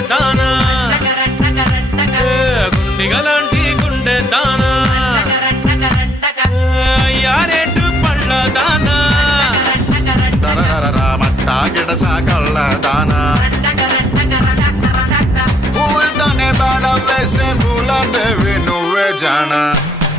దానా గుండిగలాంటి గుండె దానా యారేటు పళ్ళ దానా మట్టా గిడస కళ్ళ దానా పూలతోనే బాడ వేసే పూల దేవి నువ్వే జానా